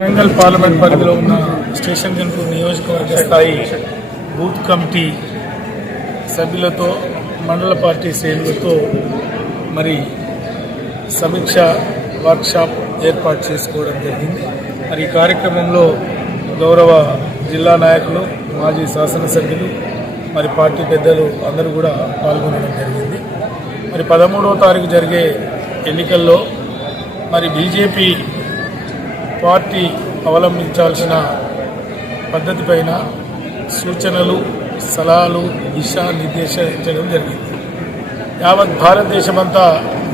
Warangal parliament పరిధిలో ఉన్న station Ghanpur నియోజకవర్గ స్థాయి బూత్ కమిటీ సభ్యులతో మండల పార్టీ శ్రేణులతో మరి సమీక్ష వర్క్షాప్ ఏర్పాటు చేసుకోవడం జరిగింది. మరి ఈ కార్యక్రమంలో గౌరవ జిల్లా నాయకులు, మాజీ శాసనసభ్యులు, మరి పార్టీ పెద్దలు అందరూ కూడా పాల్గొనడం జరిగింది. మరి 13వ తారీఖు జరిగే ఎన్నికల్లో మరి బీజేపీ పార్టీ అవలంబించాల్సిన పద్ధతి పైన సూచనలు, సలహాలు, దిశానిర్దేశించడం జరిగింది. యావత్ భారతదేశమంతా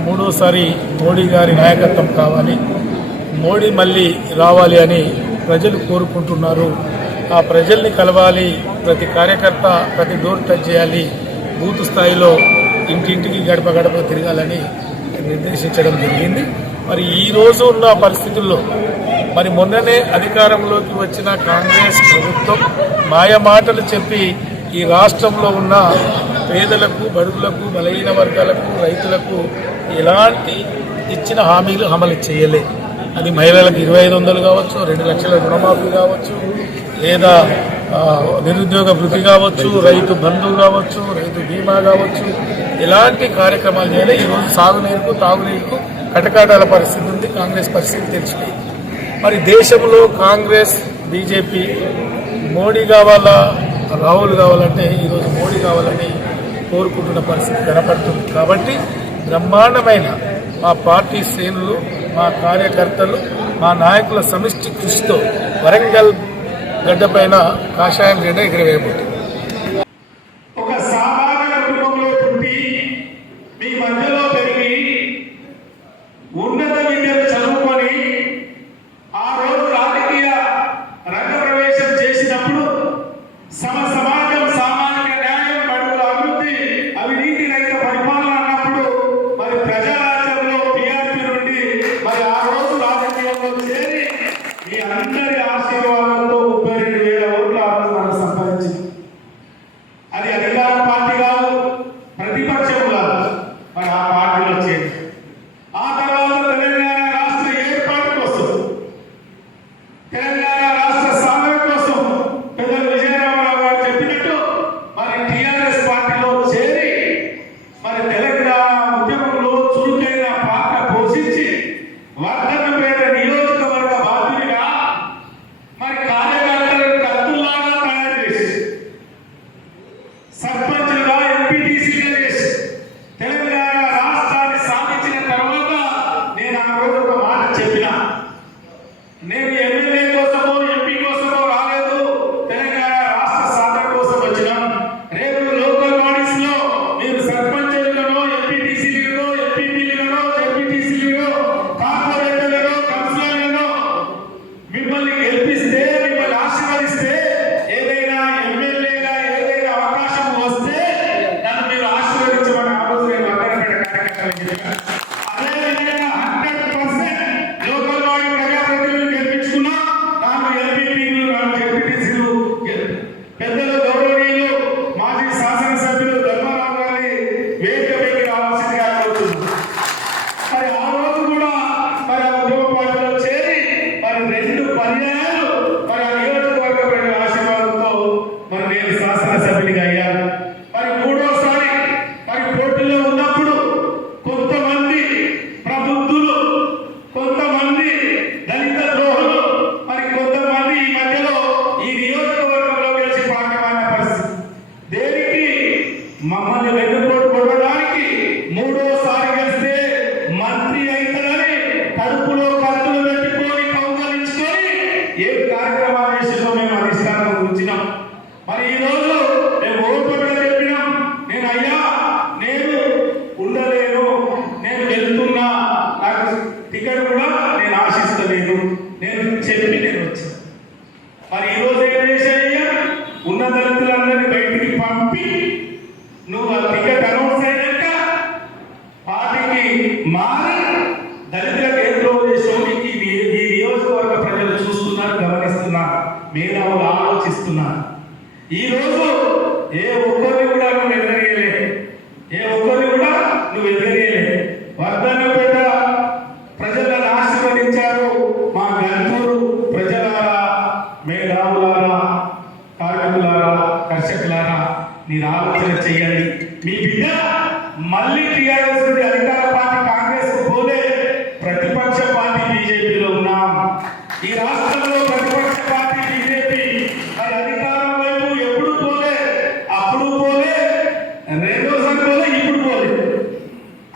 మూడోసారి మోడీ గారి నాయకత్వం కావాలి, మోడీ మళ్ళీ రావాలి అని ప్రజలు కోరుకుంటున్నారు. ఆ ప్రజల్ని కలవాలి, ప్రతి కార్యకర్త ప్రతి డోర్ టచ్ చేయాలి, బూత్ స్థాయిలో ఇంటింటికి గడప గడప తిరగాలని నిర్దేశించడం జరిగింది. మరి ఈ రోజు ఉన్న పరిస్థితుల్లో మరి మొన్ననే అధికారంలోకి వచ్చిన కాంగ్రెస్ ప్రభుత్వం మాయమాటలు చెప్పి ఈ రాష్ట్రంలో ఉన్న పేదలకు, బడుగులకు, బలహీన వర్గాలకు, రైతులకు ఎలాంటి ఇచ్చిన హామీలు అమలు చేయలే. అది మహిళలకు 2500 కావచ్చు, 2 లక్షల రుణమాఫీ కావచ్చు, లేదా నిరుద్యోగ వృద్ధి కావచ్చు, రైతు బంధు కావచ్చు, రైతు బీమా కావచ్చు, ఎలాంటి కార్యక్రమాలు చేయలే. ఈరోజు సాగునీరుకు, తాగునీరుకు కటకాటాల పరిస్థితి ఉంది. కాంగ్రెస్ పరిస్థితి తెలిసిపోయింది. మరి దేశంలో కాంగ్రెస్, బీజేపీ మోడీ కావాలా, రాహుల్ కావాలంటే ఈరోజు మోడీ కావాలని కోరుకుంటున్న పరిస్థితి కనపడుతుంది. కాబట్టి బ్రహ్మాండమైన మా పార్టీ శ్రేణులు, మా కార్యకర్తలు, మా నాయకుల సమిష్టి కృషితో వరంగల్ గడ్డపైన కాషాయం జెండా ఎగిరవేయబోతుంది. ఒక సామాన్య కుటుంబంలో పుట్టి మీ మధ్యలో పెరిగి ఉన్నత విద్యను చదువుకొని ఆ రోజు రాజకీయ రంగ ప్రవేశం చేసినప్పుడు సమాజం, సామాజిక న్యాయం, బడుగుల అభివృద్ధి, అవినీతి రహిత పరిపాలన అన్నప్పుడు మరి ప్రజారాజ్యంలో టీఆర్పీ నుండి మరి ఆ రోజు రాజకీయంలో చేరి మీ అందరి ఆశీర్వాదంతో 32,000 ఓట్లు ఆ రోజు మనం సంపాదించింది. అది అధికార పార్టీ కాదు, ప్రతిపక్షం కాదు, మరి ఆ పార్టీలో చేరి ఆ తర్వాత తెలంగాణ రాష్ట్ర ఏర్పాటు కోసం, తెలంగాణ రాష్ట్ర సాధన కోసం పెద్దలు విజయరామరావు గారు చెప్పినట్టు మరి టీఆర్ఎస్ పార్టీలో చేరి మరి తెలంగాణ ఉద్యమంలో చురుకైన పాత్ర పోషించి వర్ధన్నపేట నియోజకవర్గ బాధ్యునిగా మరి కార్యకర్తలను కత్తుల్లాగా తయారు చేసి సర్పంచులుగా, ఎంపీటీసీగా చేసి తెలంగాణ రాష్ట్రాన్ని సాధించిన తర్వాత నేను ఆ రోజు ఒక మాట చెప్పిన, నేను ఎమ్మెల్యే కోసమో ఎంపీ కోసమో రాలేదు, తెలంగాణ రాష్ట్ర సాధన కోసం వచ్చినాం. రేపు లోకల్ బాడీస్ లో మీరు సర్పంచులను, ఎంపీటీసీలను, ఎంపీపీలను, ఎంపీటీసీలను, కార్పొరేటర్లను, కౌన్సిలర్లను మిమ్మల్ని గెలిపిస్తే, మిమ్మల్ని ఆశీర్వదిస్తే, ఏదైనా ఎమ్మెల్యేగా ఏదైనా అవకాశం వస్తే నన్ను మీరు ఆశీర్వదించమని ఆ రోజు నేను వర్ధన్నపేట కార్యకర్తలకు చెప్పాను. అదేవిధంగా 100% లోకల్ బాడీ ప్రజాప్రతినిధులు గెలిపించుకున్నా, నాకు ఎంపీపీలు, నాకు ఎంపీటీసీలు, పెద్దలు గౌరవనీయులు మాజీ శాసనసభ్యులు ధర్మారావు గారిని వేదికపైకి రావాల్సిందిగా కోరుతున్నాను. మరి ఆ రోజు కూడా మరి ఆ ఉద్యమ పార్టీలో చేరి మరి 2 పర్యాయాలు మరి ఆ నియోజకవర్గ ప్రజల ఆశీర్వాదంతో మరి నేను శాసనసభ్యునిగా అయ్యాను. మరి 3వసారి మరి పోటీలో ఉన్నప్పుడు కొంతమంది ప్రబుద్ధులు, కొంతమంది దళిత ద్రోహులు, మరి కొంతమంది ఈ మధ్యలో ఈ నియోజకవర్గంలో గెలిచి పార్టీ మారిన పరిస్థితి. దేనికి? మమ్మల్ని వెన్నుపోటు కొట్టడానికి 3వసారి గెలిస్తే మంత్రి అవుతారని కడుపులో కత్తులు పెట్టుకొని కౌగలించుకొని ఏ కార్యక్రమాలు చేసిందో మేము అధిష్టానం ఉంచినాం. మరి ఈ రోజు మేము ఓపికగా చెప్పినాం, నేను అయ్యా నేను ఉండలేను, నేను వెళ్తున్నా, నాకు టికెట్ కూడా నేను ఆశిస్తలేను, నేను చెప్పి నేను వచ్చాను. మరి ఈ రోజు ఏం చేశాయ్యా? ఉన్న దళితులందరినీ బయటికి పంపి నువ్వు ఆ టికెట్ అనౌన్స్ అయినాక పార్టీకి మారి దళితులకు ఏం ద్రోహం చేసావు ఈ నియోజకవర్గ ప్రజలు చూస్తున్నారు, గమనిస్తున్నారు, మేధావులు ఆలోచిస్తున్నారు. ఈ రోజు ఏ ఒక్కరిని కూడా నువ్వు ఎదగలే, ఏ ఒక్కరిని కూడా నువ్వు ఎదగలే. వర్ధన్నపేట ప్రజలను ఆశీర్వదించారు, మా గంటూరు ఈ రాష్ట్రంలో ప్రతిపక్ష పార్టీ బీజేపీ మరి అధికారం వైపు ఎప్పుడు పోలే, అప్పుడు పోలే, రెండోసారి పోలే, ఇప్పుడు పోలే.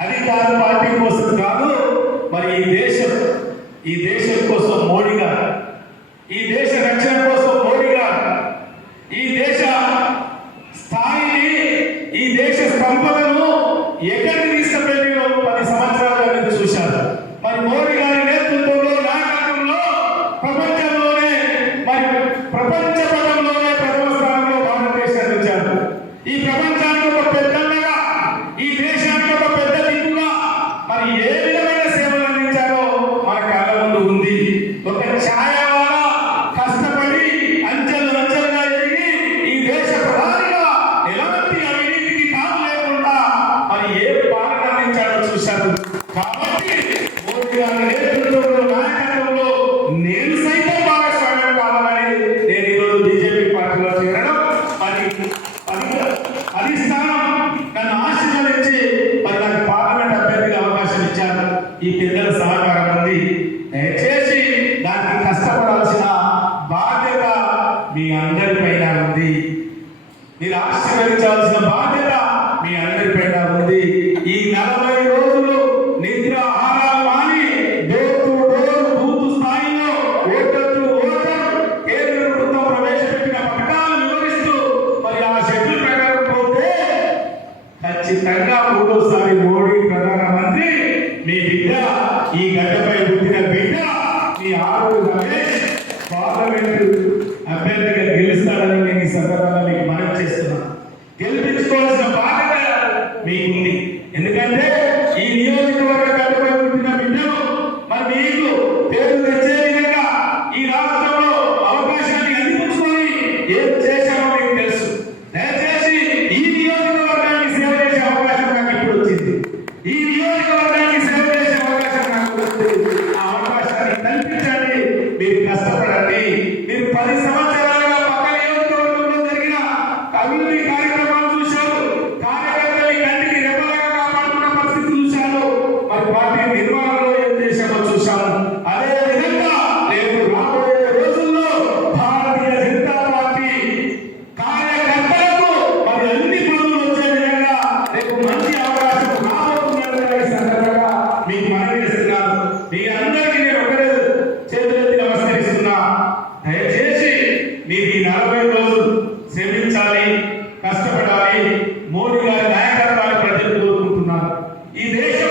అధికార పార్టీ కోసం కాదు, మరి ఈ దేశం కోసం మోడీ గారు, ఈ దేశ రక్షణ కోసం మోడీ గారు, ఈ దేశ స్థాయిని, ఈ దేశ సంపదను ఎక్కడికి తీసుకువెళ్ళిన 10 సంవత్సరాలుగా మీరు చూశారు. మరి మోడీ గారి నేతృత్వంలో, నాయకత్వంలో ప్రపంచంలోనే, మరి ప్రపంచ పదంలోనే ప్రథమ స్థానంలో భారతదేశాన్ని ఉంచారు. ఈ ప్రపంచానికి ఒక పెద్దగా, ఈ దేశానికి ఒక పెద్ద దిక్కుగా మరి ఏ విధమైన సేవలు అందించారో మన కళ్ళ ముందు ఉంది. ఒక ఛాయావాలా కష్టపడి అంచెలుగా ఎదిగి ఈ దేశ ప్రధానిగా ఎలాంటి అవినీతికి తాను లేకుండా మరి ఏ పాలన అందించాడో చూశారు. కాబట్టి మోడీ గారి నేతృత్వంలో, నాయకత్వంలో నేను సైతం భాగస్వామ్యం కావాలని నేను ఈరోజు బీజేపీ పార్టీలో చేరడం, మరి అధిష్టానం నన్ను ఆశీర్వదించి మరి నాకు పార్లమెంట్ అభ్యర్థిగా అవకాశం ఇచ్చారు. ఈ పెద్దల సహకారం ఉంది. దయచేసి దానికి కష్టపడాల్సిన బాధ్యత మీ అందరిపైన ఉంది. మీరు ఆశీర్వదించాల్సిన బాధ్యత మీ అందరిపైన ఉంది. ఈ 40 రోజులు నిద్ర ఆహారాలు మాని డోర్ టు డోర్ బూత్ స్థాయిలో ఓటర్ టు ఓటర్ కేంద్ర ప్రభుత్వం ప్రవేశపెట్టిన పథకాలను వివరిస్తూ మరి ఆ షెడ్యూల్ ప్రకారం పోతే ఖచ్చితంగా 3వ మోడీ ప్రధానమంత్రి మీ బిడ్డ, ఈ గడ్డపై పుట్టిన బిడ్డ, మీ ఆరోగ్య రమేష్ పార్లమెంటు అభ్యర్థిగా గెలుస్తాడని నేను ఈ సందర్భంగా మీకు మనవి చేస్తున్నాను. గెలిపించుకోవాల్సిన బాధ్యత మీకుంది. ఎందుకంటే ఈ నియోజకవర్గ గడ్డపై పుట్టిన బిడ్డను మరి మీకు పేరు తెచ్చే విధంగా ఈ రాష్ట్రంలో అవకాశాన్ని అందిపుచ్చుకొని ఏం చేశామో మీకు తెలుసు. దయచేసి ఈ నియోజకవర్గానికి సేవ చేసే అవకాశం నాకు ఇప్పుడు వచ్చింది. ఈ నియోజకవర్గానికి సేవ చేసే అవకాశం నాకు వచ్చింది. ఆ అవకాశాన్ని కల్పించండి. మీరు కష్టపడండి. మీరు 10 సంవత్సరాలుగా పక్క నియోజకవర్గంలో జరిగిన అభివృద్ధి కార్యక్రమాలు చూశారు. కార్యకర్తల్ని కంటికి రెప్పలాగా కాపాడుకున్న పరిస్థితి చూశారు. మరి పార్టీ నిర్మాణంలో ఏం చేశామో చూశాము. అదే విధంగా రేపు రాబోయే రోజుల్లో భారతీయ జనతా పార్టీ కార్యకర్తలకు మరి అన్ని పనులు వచ్చే విధంగా రేపు మంచి అవకాశం రాబోతుందని ఈ సందర్భంగా మీకు మనవి చేస్తున్నాను. మీ అందరికీ నేను ఒకటే చేతులెత్తి నమస్కరిస్తున్నా. దయచేసి మీరు ఈ 40 రోజులు శ్రమించాలి, కష్టపడాలి. మోడీ గారి నాయకత్వాన్ని ప్రజలు కోరుకుంటున్నారు. ఈ దేశం